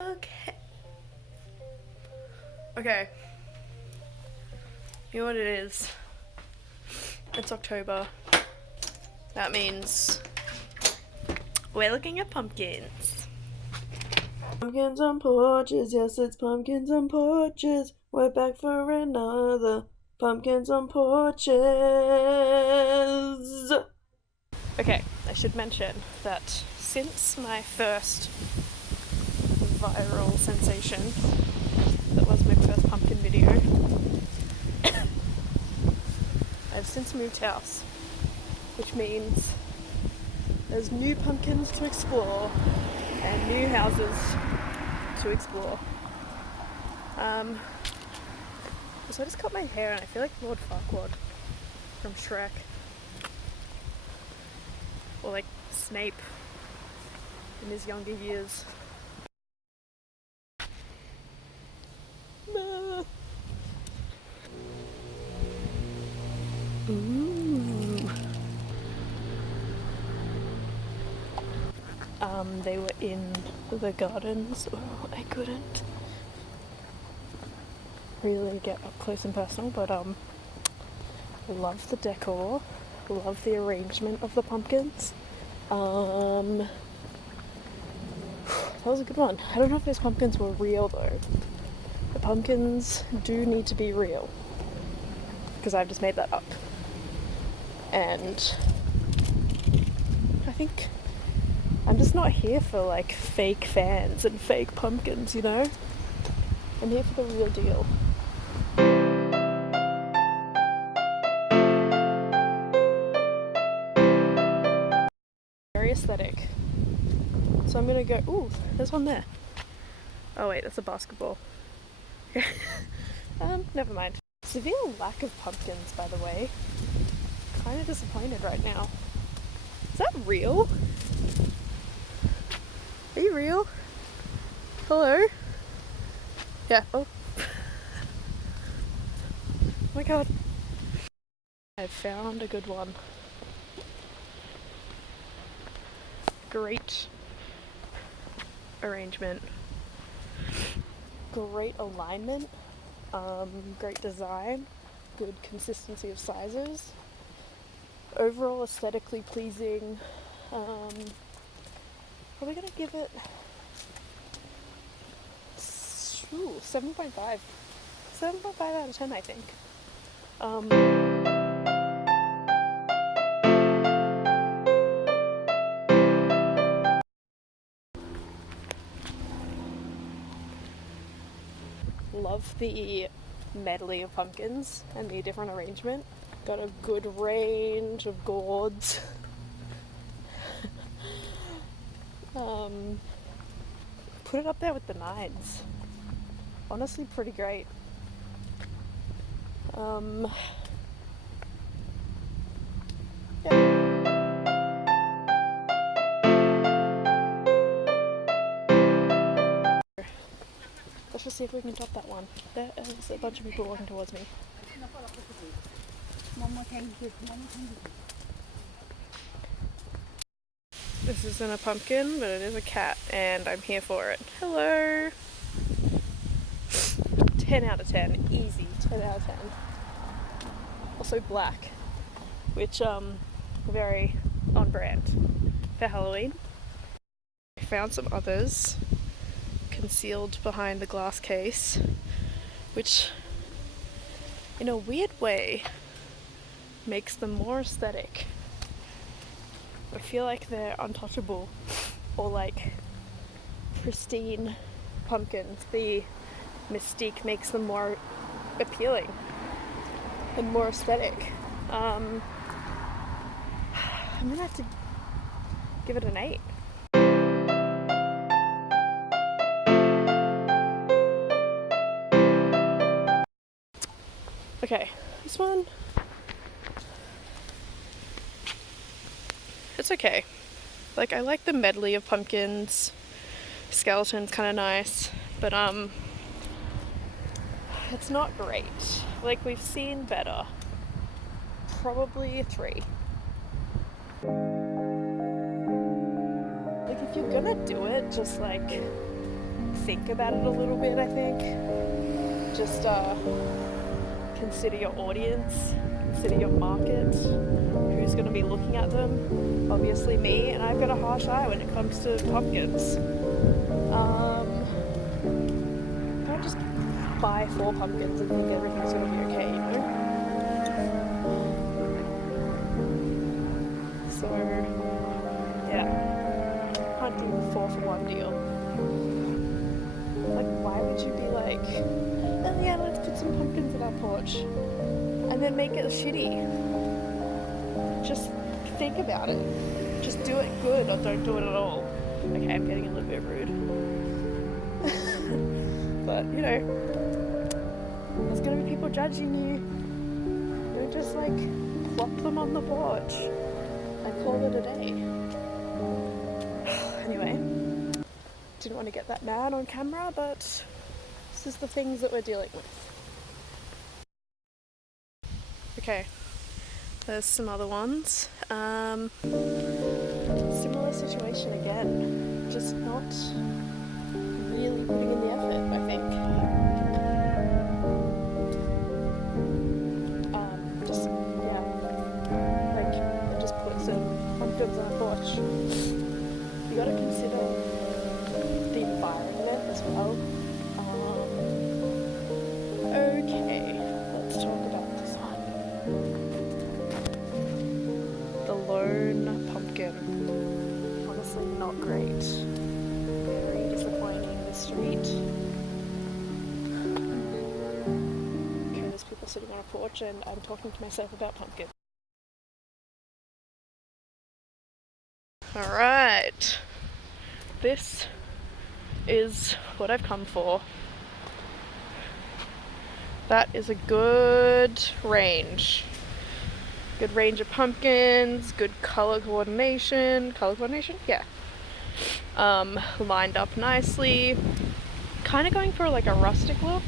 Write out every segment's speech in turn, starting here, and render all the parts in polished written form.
Okay. You know what it is? It's October. That means we're looking at pumpkins. Pumpkins on porches, yes, it's pumpkins on porches. We're back for another pumpkins on porches. Okay, I should mention that since my first viral sensation, that was my first pumpkin video, I've since moved house, which means there's new pumpkins to explore and new houses to explore. So I just cut my hair and I feel like Lord Farquaad from Shrek, or like Snape in his younger years. Ooh. They were in the gardens. Oh, I couldn't really get up close and personal, but love the decor, love the arrangement of the pumpkins. That was a good one. I don't know if those pumpkins were real though. The pumpkins do need to be real, because I've just made that up. And I think I'm just not here for like fake fans and fake pumpkins, you know? I'm here for the real deal. Very aesthetic. So I'm gonna go, ooh, there's one there. Oh wait, that's a basketball. Okay. Never mind. Severe lack of pumpkins, by the way. Kind of disappointed right now. Is that real? Are you real? Hello? Yeah. Oh. Oh my god. I've found a good one. Great arrangement. Great alignment. Great design. Good consistency of sizes. Overall aesthetically pleasing. Probably gonna give it 7.5. 7.5 out of 10, I think. Love the medley of pumpkins and the different arrangement. Got a good range of gourds. Put it up there with the nines. Honestly, pretty great. Yeah. Let's just see if we can top that one. There is a bunch of people walking towards me. This isn't a pumpkin, but it is a cat, and I'm here for it. Hello! 10 out of 10. Easy. 10 out of 10. Also black, which, very on brand for Halloween. I found some others concealed behind the glass case, which, in a weird way, makes them more aesthetic. I feel like they're untouchable or like pristine pumpkins. The mystique makes them more appealing and more aesthetic. I'm gonna have to give it an 8. Okay, this one, it's okay. Like, I like the medley of pumpkins. Skeleton's kind of nice, but it's not great. Like, we've seen better. Probably a 3. Like, if you're gonna do it, just like think about it a little bit, I think. Just consider your audience, consider your market, who's going to be looking at them. Obviously me, and I've got a harsh eye when it comes to pumpkins. Don't just buy 4 pumpkins and think everything's going to be okay, you know? So, yeah, can't do the 4 for 1 deal. Like, why would you be like, oh yeah, let's put some pumpkins in our porch and then make it shitty? Just think about it. Just do it good or don't do it at all. Okay, I'm getting a little bit rude. But, you know, there's gonna be people judging you. Don't just like plop them on the porch and call it a day. Anyway, didn't want to get that mad on camera, but this is the things that we're dealing with. Okay, there's some other ones. Similar situation again, just not really putting in the effort, I think. I just put some pumpkins on a porch. You gotta consider the environment as well. Okay, let's talk about this one. The lone pumpkin. Honestly, not great. Very disappointing, the street. Okay, there's people sitting on a porch and I'm talking to myself about pumpkins. Alright, this is what I've come for. That is a good range. Good range of pumpkins, good color coordination. Color coordination? Yeah. Lined up nicely. Kind of going for like a rustic look.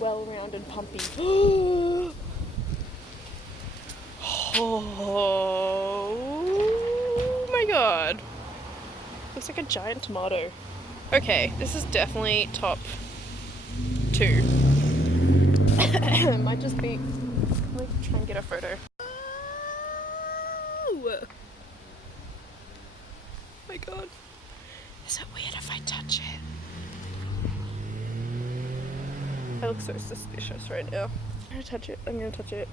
Well-rounded pumpy. Oh my god. Looks like a giant tomato. Okay, this is definitely top 2. Might just be... Let me try and get a photo. Oh my god. Is it weird if I touch it? I look so suspicious right now. I'm gonna touch it. I'm gonna touch it.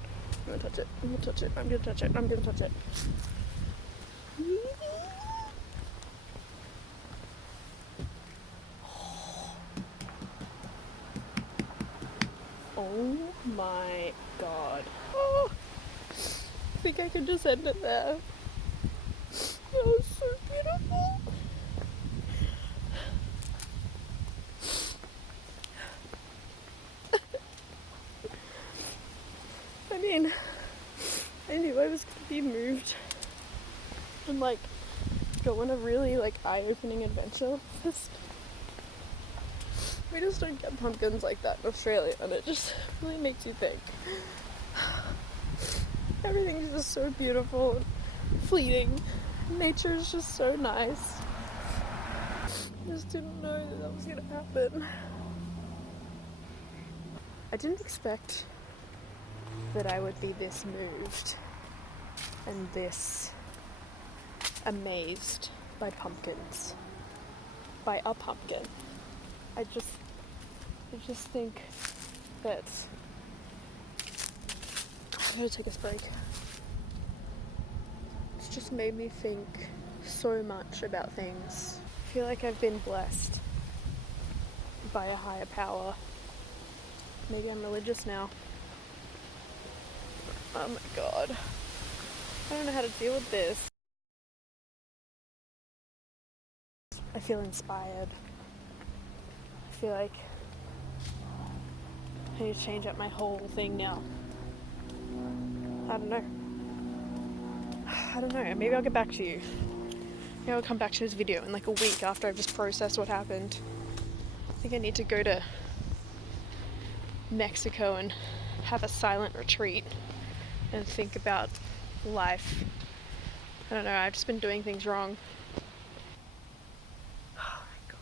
I'm gonna touch it. I'm gonna touch it. I'm gonna touch it. I'm gonna touch it. Oh my god. Oh, I think I can just end it there. That was so beautiful. I knew I was gonna be moved and like go on a really like eye-opening adventure. We just don't get pumpkins like that in Australia, and it just really makes you think. Everything's just so beautiful and fleeting. Nature is just so nice. I just didn't know that was gonna happen. I didn't expect that I would be this moved and this amazed by pumpkins, by a pumpkin. I just think that I'm gonna take a break. It's just made me think so much about things. I feel like I've been blessed by a higher power. Maybe I'm religious now. Oh my god. I don't know how to deal with this. I feel inspired. I feel like I need to change up my whole thing now. I don't know. Maybe I'll get back to you. Maybe I'll come back to this video in like a week after I've just processed what happened. I think I need to go to Mexico and have a silent retreat and think about life. I don't know, I've just been doing things wrong. Oh my god.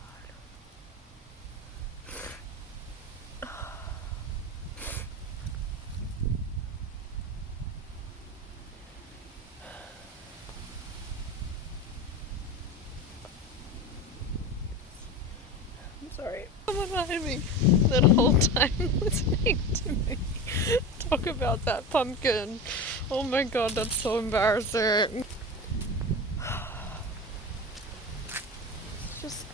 I'm sorry. Someone behind me that whole time listening to me talk about that pumpkin. Oh my god, that's so embarrassing. Just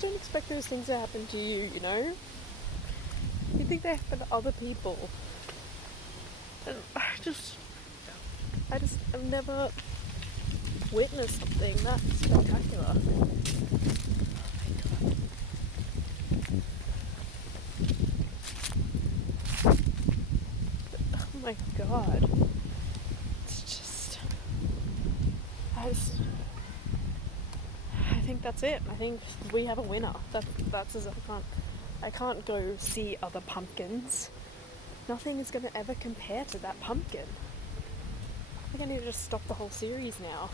don't expect those things to happen to you, you know? You think they happen to other people. And I've never witnessed something that spectacular. Oh my god. It's just, I think that's it. I think we have a winner. That's as I can't go see other pumpkins. Nothing is going to ever compare to that pumpkin. I think I need to just stop the whole series now.